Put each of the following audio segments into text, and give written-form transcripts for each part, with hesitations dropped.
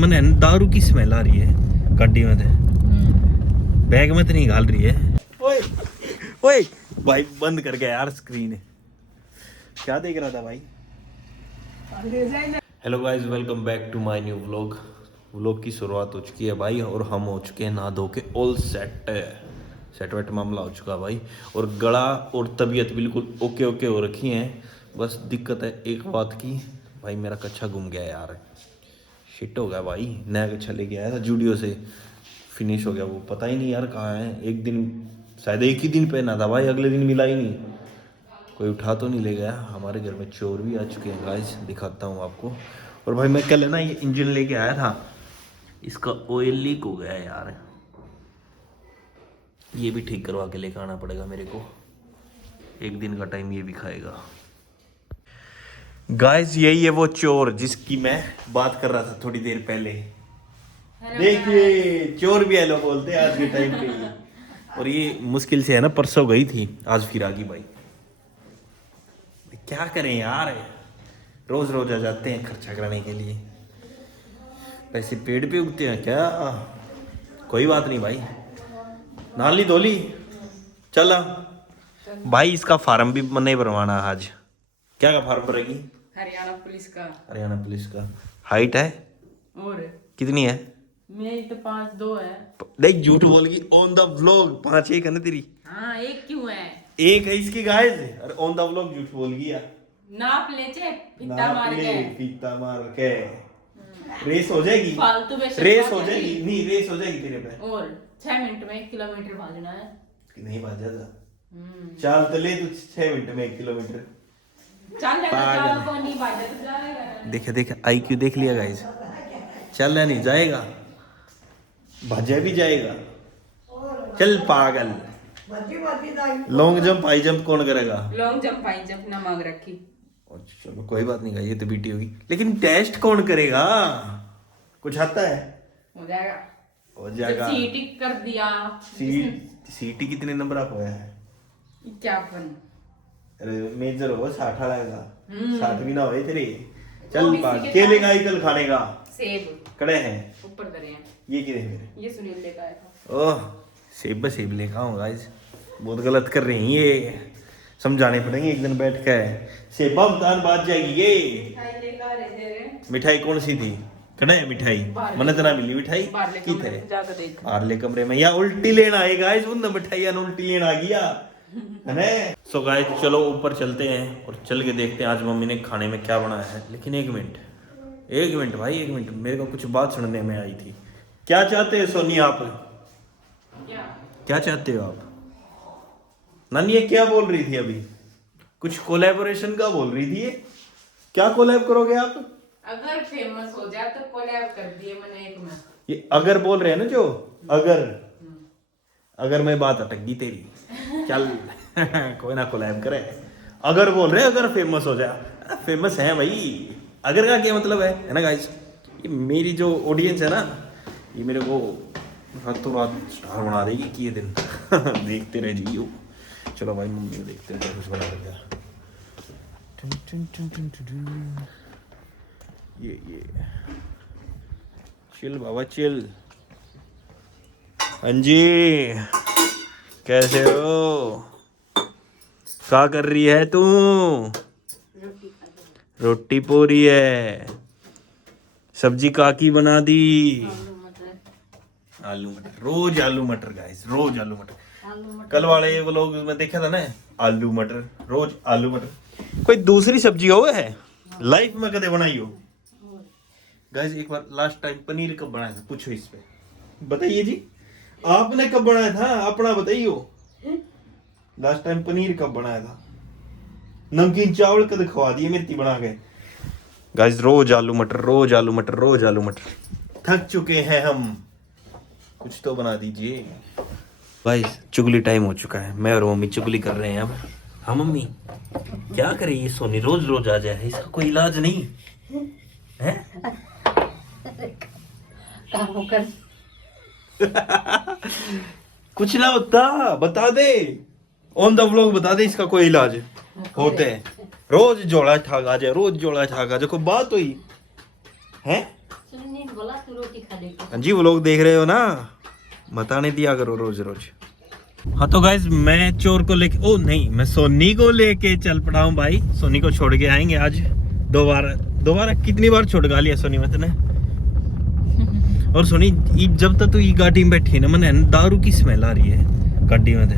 मैंने दारू की स्मेल आ रही है गाड़ी में, बैग में तो नहीं घाल रही है। ओए ओए भाई बंद कर गया यार स्क्रीन। क्या देख रहा था भाई? Hello guys, welcome back to my new vlog. Vlog की शुरुआत हो चुकी है भाई, और हम हो चुके हैं नहा धो के ऑल सेट। सेट वेट मामला हो चुका भाई, और गला और तबीयत बिल्कुल ओके ओके हो रखी है। बस दिक्कत है एक बात की, भाई मेरा कच्छा गुम गया यार। शिट हो गया भाई, नया कच्छा लेके आया था जूडियो से, फिनिश हो गया वो, पता ही नहीं यार कहाँ है। एक दिन शायद एक ही दिन पहना था भाई, अगले दिन मिला ही नहीं। कोई उठा तो नहीं ले गया। हमारे घर में चोर भी आ चुके हैं गाइस, दिखाता हूँ आपको। और भाई मैं कल है ना ये इंजन लेके आया था, इसका ऑयल लीक हो गया है यार। ये भी ठीक करवा के लेकर आना पड़ेगा मेरे को, एक दिन का टाइम ये भी खाएगा। गाइस यही है वो चोर जिसकी मैं बात कर रहा था थोड़ी देर पहले। देखिए चोर भी हेलो बोलते हैं आज के टाइम पे। और ये मुश्किल से है ना परसों गई थी, आज फिर आ गई भाई। क्या करें यार, रोज रोज आ जाते हैं खर्चा कराने के लिए। पैसे पेड़ पे उगते हैं क्या? कोई बात नहीं भाई, नाली धोली चला भाई। इसका फार्म भी नहीं भरवाना आज। क्या का फार्म भरेगी? हरियाणा पुलिस का। हरियाणा पुलिस का। हाइट है और कितनी है? मेरी तो 5'2" है। देख झूठ बोल गई ऑन द व्लॉग। 5'1" है ना तेरी? हाँ, एक क्यों है? एक है इसकी गाइस, और ऑन द व्लॉग झूठ बोल गया। नाप ले चे, फीता मार के। फीता मार के रेस हो जाएगी। फालतू में रेस हो जाएगी, नहीं रेस हो जाएगी तेरे पे। और 6 मिनट में 1 किलोमीटर भागना है। नहीं भाग जाता। चल तो ले तू 6 मिनट में 1 किलोमीटर। चल लेगा को नहीं भाग तो जाएगा। देखे देखे आईक्यू देख लिया गाइस, चल रहा नहीं जाएगा, भाजा भी जाएगा। चल पागल। लॉन्ग जंप हाई जंप कौन करेगा? लॉन्ग जंप हाई जंप ना मांग रखी। चलो कोई बात नहीं, ये तो बीटी होगी, लेकिन टेस्ट कौन करेगा? कुछ आता है? हो जाएगा, हो जाएगा। सीटी कर दिया। सीटी कितने नंबर आप होया है? 51। अरे मेजर हो 60 आएगा, 60 भी ना हो तेरे। वो चल भी पा सीखे केले खा- का कल खाने का सेब कड़े हैं ऊपर धरे हैं। ये किधर मेरे? ये सुनील लेकर आया था। ओह सेब सेब लेकर आऊँ गाइस, बहुत गलत कर रही हैं ये, समझाने पड़ेंगे एक दिन बैठ के। सेबा उतान बात जाएगी ये। मिठाई लेकर आ रहे थे। मिठाई कौन सी थी? कड़ा है मिठाई मन तना मिली मिठाई की थे जाकर देख। बाहरले कमरे में, या उल्टी लेना आए गाइस, उन मिठाइयां उल्टी लेना आ गया है। सो गाइस चलो ऊपर चलते हैं और चल के देखते हैं आज मम्मी ने खाने में क्या बनाया है। लेकिन एक मिनट भाई, एक मिनट, मेरे को कुछ बात सुनने में आई थी। क्या चाहते हैं सोनी आप? क्या चाहते हो आप? नानी ये क्या बोल रही थी अभी? कुछ कोलैबोरेशन का बोल रही थी ये। क्या कोलैब करोगे आप? अगर फेमस हो जाए तो कोलैब कर दिए मैंने एक में। ये अगर बोल रहे हैं ना जो, अगर मैं बात अटक गई तेरी, चल कोई ना कोलैब करे। अगर बोल रहे हैं अगर फेमस हो जाए, फेमस है भाई। अगर का क्या मतलब है ना गाइस? ये मेरी जो ऑडियंस है ना, ये मेरे को रातों रात स्टार बना देगी कि ये दिन देखते रह जियो। चलो भाई मम्मी को देखते हैं कुछ बना रहा है। ये चिल बाबा चिल। हाँ जी कैसे हो? क्या कर रही है तू? रोटी पोरी है। सब्जी काकी बना दी? आलू मटर। रोज आलू मटर गाइस, रोज आलू मटर। कल वाले वो लोग मैं देखा था ना, आलू मटर, रोज आलू मटर। कोई दूसरी सब्जी हो है लाइफ में कदे बनाई हो गाइस? एक बार लास्ट टाइम पनीर कब बनाया था पूछो इस पे, बताइए जी। आपने कब बनाया था अपना बताइयो। लास्ट टाइम पनीर कब बनाया था? नमकीन चावल कद खवा दिए मिर्ची बना के गाइस। रोज आलू मटर, रोज आलू मटर, रोज आलू मटर। थक चुके हैं हम, कुछ तो बना दीजिए गाइस। चुगली टाइम हो चुका है, मैं और मम्मी चुगली कर रहे हैं अब। हाँ मम्मी क्या करे ये सोनी रोज रोज आ जाए, इसका कोई इलाज नहीं है? काम कर। कुछ ना होता, बता दे ऑन द व्लॉग, बता दे इसका कोई इलाज होते हैं। रोज जोड़ा ठाक आ जाए, रोज जोड़ा ठाक आ जाए, कोई बात हुई है? नहीं बोला तू रोटी खा ले। हाँ जी, वो लोग देख रहे हो ना, बताने दिया करो रोज रोज। हाँ तो गाइज मैं चोर को लेके, ओ नहीं, मैं सोनी को लेके चल पड़ा हूँ भाई। सोनी को छोड़ के आएंगे आज। दोबारा कितनी बार छोड़ गा लिया सोनी मत ने। और सोनी जब तक तू ये गाड़ी में बैठी है ना, मैंने दारू की स्मेल आ रही है गाड़ी में।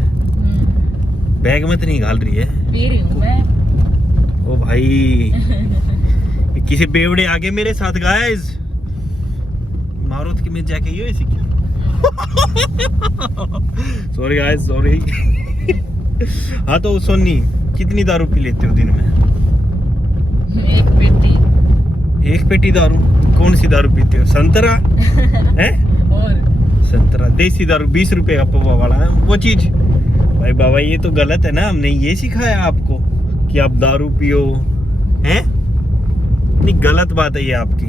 बैग में तो नहीं घाल रही है। पी रही हूँ मैं। ओ भाई किसी बेवड़े आगे मेरे साथ गाइस मारो कि मैं जाके यो ऐसी क्या। Sorry guys sorry. हाँ तो सोनी कितनी दारू पी लेते हो दिन में? एक पेटी दारू। कौन सी दारू पीते हो? संतरा है? और संतरा देसी दारू 20 रुपए का पवा वाला है वो चीज। भाई बाबा ये तो गलत है ना, हमने ये सिखाया आपको कि आप दारू पियो हैं? नहीं गलत बात है ये आपकी।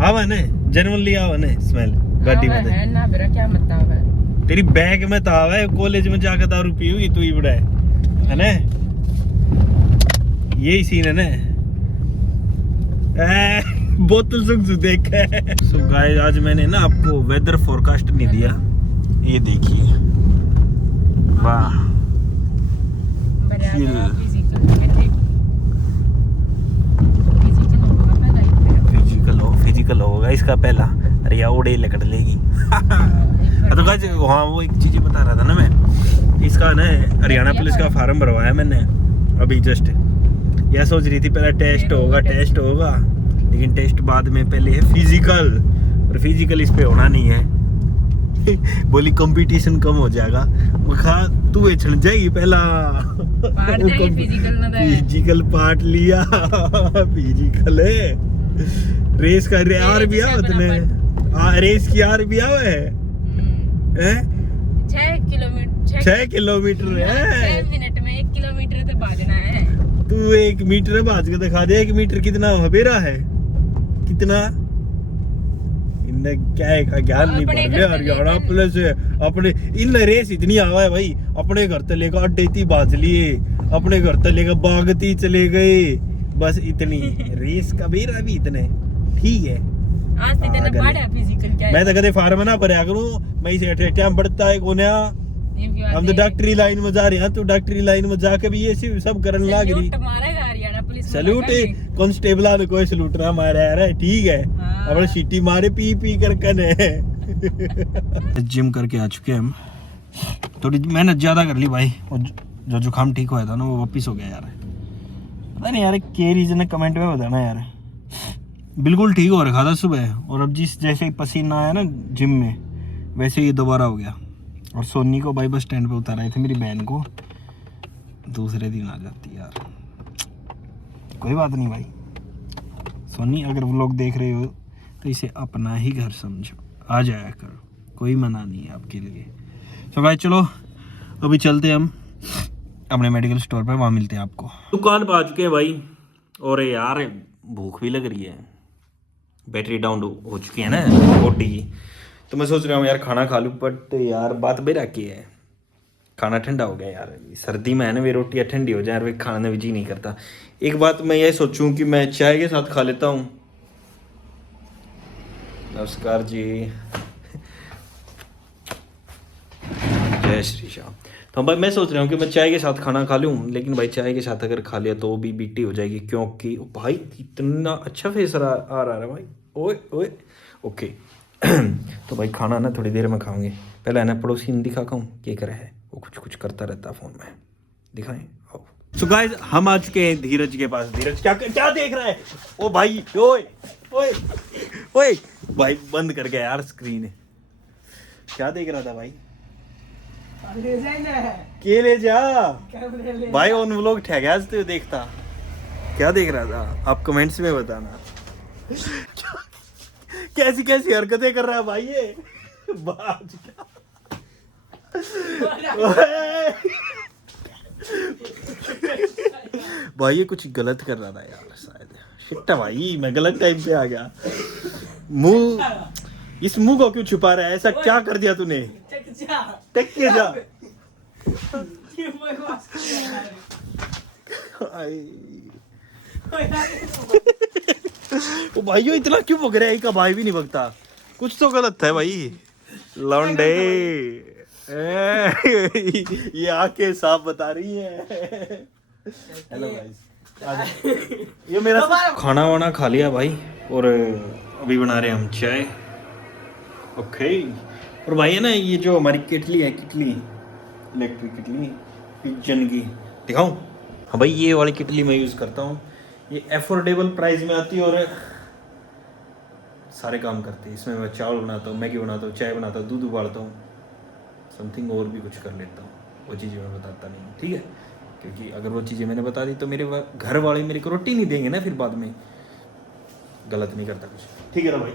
आवा ना जनरली आवा ना स्मेल गाड़ी में है ना मेरा क्या मतलब है? तेरी बैग में तो आवा है, कॉलेज में जाकर दारू पियोगी तू ही बड़ा है ना? यही सीन है ना। बोतल सुख देखा है। सो गाइस आज मैंने ना आपको वेदर फोरकास्ट नहीं दिया, ये देखिए। वाह फिजिकल होगा इसका पहला। अरे यार उड़े लकड़ लेगी। तो गाइस वहाँ वो एक चीज बता रहा था ना मैं, इसका ना हरियाणा पुलिस का फार्म भरवाया मैंने अभी जस्ट। यह सोच रही थी पहले टेस्ट होगा लेकिन टेस्ट बाद में, पहले है फिजिकल। और फिजिकल इस पे होना नहीं है। बोली कंपटीशन कम हो जाएगा। मखा तू बेचन जाएगी पहला फिजिकल पार्ट लिया। फिजिकल है रेस का आर भी आवत ने रेस की आर भी आवे है 6 किलोमीटर है। 6 मिनट में 1 किलोमीटर तो भागना है। तू 1 मीटर भाज के दिखा दे। 1 मीटर कितना हबेरा है? कितना इन्हें क्या है का ज्ञान नहीं पड़ रहा। हरियाणा पुलिस अपने इन रेस इतनी आवा है भाई। अपने घर से लेकर अड्डे थी बाज लिए, अपने घर से लेकर बागती चले गए, बस इतनी रेस का बेरा भी इतने ठीक है। आज तो इतना बड़ा फिजिकल क्या है? मैं तो कदे फार्म ना भरया करूं, मैं इसे टाइम बढ़ता है कोन्या। हम तो डॉक्टरी लाइन में जा रहे हैं, तू डॉक्टरी लाइन में जाके भी ये सब करने लग रही। सैल्यूट कांस्टेबल ने कोई सैल्यूट ना मारा यार, ठीक है। अपने सीटी मारे पी करके ने। जिम करके आ चुके हम, थोड़ी मेहनत ज्यादा कर ली भाई। जो जुकाम ठीक हुआ था ना वो वापिस हो गया यार। पता नहीं यार क्या रीजन है, कमेंट में बताना यार। बिल्कुल ठीक हो रखा था सुबह, और अब जैसे ही पसीना आया ना जिम में वैसे ही दोबारा हो गया। और सोनी को भाई बस स्टैंड पे उतार आए थे, मेरी बहन को। दूसरे दिन आ जाती यार। कोई बात नहीं भाई। सोनी अगर वो लोग देख रहे हो तो इसे अपना ही घर समझो, आ जाया करो, कोई मना नहीं है आपके लिए। तो भाई चलो अभी चलते हम अपने मेडिकल स्टोर पे, वहाँ मिलते हैं आपको। दुकान पे आ चुके हैं भाई। और यार भूख भी लग रही है, बैटरी डाउन हो चुकी है ना बॉडी की। तो मैं सोच रहा हूँ यार खाना खा लूँ, बट यार बात बेरा की है, खाना ठंडा हो गया यार। सर्दी में है ना वे रोटियाँ ठंडी हो जाए, वे खाने में जी नहीं करता। एक बात मैं ये सोचूं कि मैं चाय के साथ खा लेता हूँ। नमस्कार जी, जय श्री श्याम। तो भाई मैं सोच रहा हूँ कि मैं चाय के साथ खाना खा लूँ, लेकिन भाई चाय के साथ अगर खा लिया तो भी बीटी हो जाएगी, क्योंकि भाई इतना अच्छा फेस आ रहा है भाई। ओए ओए ओके। तो भाई खाना ना थोड़ी देर में खाओगे। पहले है ना पड़ोसी ने दिखा कहूँ क्या कर है, वो कुछ करता रहता फ़ोन में, दिखाएं आओ। सो गाइस हम आ चुके हैं धीरज के पास। धीरज क्या देख रहा है? ओ भाई ओए ओए ओए भाई बंद कर गया यार स्क्रीन। क्या देख रहा था भाई? के ले जा भाई, उन लोग ठहराते देखता। क्या देख रहा था आप कमेंट्स में बताना। कैसी कैसी हरकतें कर रहा है भाई ये बाज क्या। भाई ये कुछ गलत कर रहा था यार शायद। शिट भाई मैं गलत टाइम पे आ गया। मुंह इस मुंह को क्यों छुपा रहा है? ऐसा क्या कर दिया तूने? टेक के जा। ओ भाई इतना क्यों भग रहा है? का भाई भी नहीं भगता, कुछ तो गलत है भाई। लौंडे ये आके साफ बता रही है। हेलो गाइस, ये मेरा खाना वाना खा लिया भाई, और अभी बना रहे हैं हम चाय। ओके, और भाई है ना ये जो हमारी केटली है, केटली इलेक्ट्रिक केटली पिजन की, दिखाऊं? हाँ भाई, ये वाली केटली मैं यूज़ करता हूँ। ये अफोर्डेबल प्राइस में आती है और सारे काम करती है। इसमें मैं चावल बनाता हूँ, मैगी बनाता हूँ, चाय बनाता हूँ, दूध उबालता हूँ, समथिंग और भी कुछ कर लेता हूँ। वो चीज़ें मैं बताता नहीं हूँ, ठीक है? क्योंकि अगर वो चीज़ें मैंने बता दी तो मेरे घर वाले मेरे को रोटी नहीं देंगे ना, फिर बाद में। गलत नहीं करता कुछ, ठीक है ना भाई?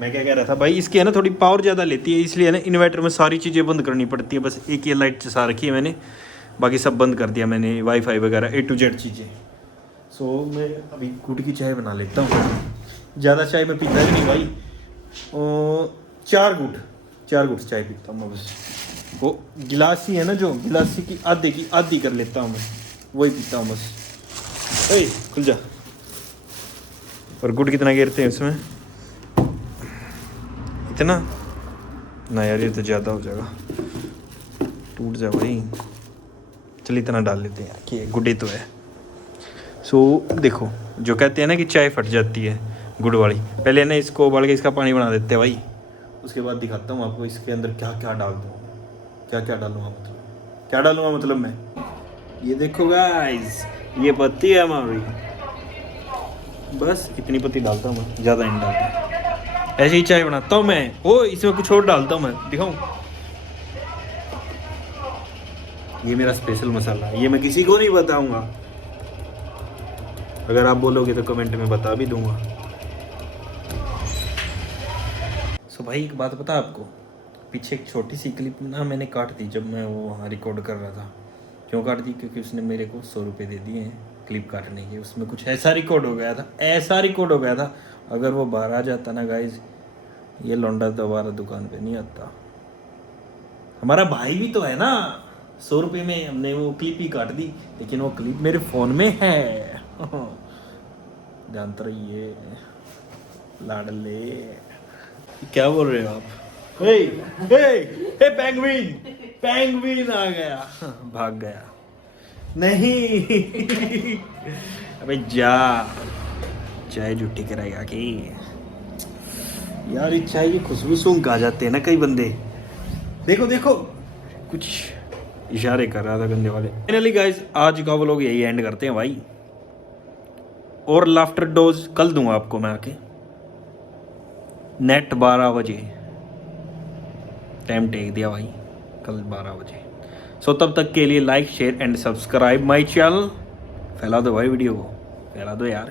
मैं क्या कह रहा था भाई, इसकी है ना थोड़ी पावर ज़्यादा लेती है, इसलिए है ना इन्वर्टर में सारी चीज़ें बंद करनी पड़ती है। बस एक ये लाइट चसा रखी है मैंने, बाकी सब बंद कर दिया मैंने, वाईफाई वगैरह A to Z चीज़ें। सो मैं अभी गुड़ की चाय बना लेता हूँ। ज़्यादा चाय मैं पीता ही नहीं भाई, 4 गुट चाय पीता हूँ मैं बस। वो गिलासी है ना, जो गिलासी की आधी कर लेता हूँ मैं, वही पीता हूँ बस। ए खुल जा। और गुड़ कितना गिरते हैं उसमें? इतना ना यार, ये तो ज़्यादा हो जाएगा, टूट जा भाई। चल इतना डाल लेते हैं कि गुड़ तो है। सो देखो, जो कहते हैं ना कि चाय फट जाती है गुड़ वाली, पहले ना इसको उबाल के इसका पानी बना देते हैं भाई। उसके बाद दिखाता हूँ आपको इसके अंदर क्या क्या डाल दूँ, क्या क्या डालूँगा, क्या डालूँगा मतलब मैं। ये देखो गाइस, ये पत्ती है हमारी, बस इतनी पत्ती डालता हूँ मैं, ज़्यादा नहीं डालता। ऐसे ही चाय बनाता हूँ मैं। ओ इसमें कुछ और डालता हूँ मैं, दिखाऊँ? ये मेरा स्पेशल मसाला है, ये मैं किसी को नहीं बताऊँगा। अगर आप बोलोगे तो कमेंट में बता भी दूंगा। सो भाई एक बात पता आपको, पीछे एक छोटी सी क्लिप ना मैंने काट दी जब मैं वो वहाँ रिकॉर्ड कर रहा था। क्यों काट दी? क्योंकि उसने मेरे को 100 रुपये दे दिए हैं क्लिप काटने के। उसमें कुछ ऐसा रिकॉर्ड हो गया था, अगर वो बाहर आ जाता ना गाइज, ये लौंडा दोबारा दुकान पे नहीं आता। हमारा भाई भी तो है ना, 100 रुपये में हमने वो क्लिप ही काट दी, लेकिन वो क्लिप मेरे फ़ोन में है। जानते रहिए लाडले। क्या बोल रहे हो आप? हे हे हे पेंगुइन आ गया, भाग गया। नहीं अबे जा, चाय झूठी कराएगा कि यार? इस चाय की खुशबू सूंघ आ जाते हैं ना कई बंदे। देखो देखो, कुछ इशारे कर रहा था गंदे वाले। फाइनली गाइस, आज का व्लॉग यही एंड करते हैं भाई, और लाफ्टर डोज कल दूंगा आपको मैं आके, नेट 12 बजे टाइम टेक दिया भाई, कल 12 बजे। सो तब तक के लिए like share and subscribe my channel. फैला दो भाई वीडियो को, फैला दो यार।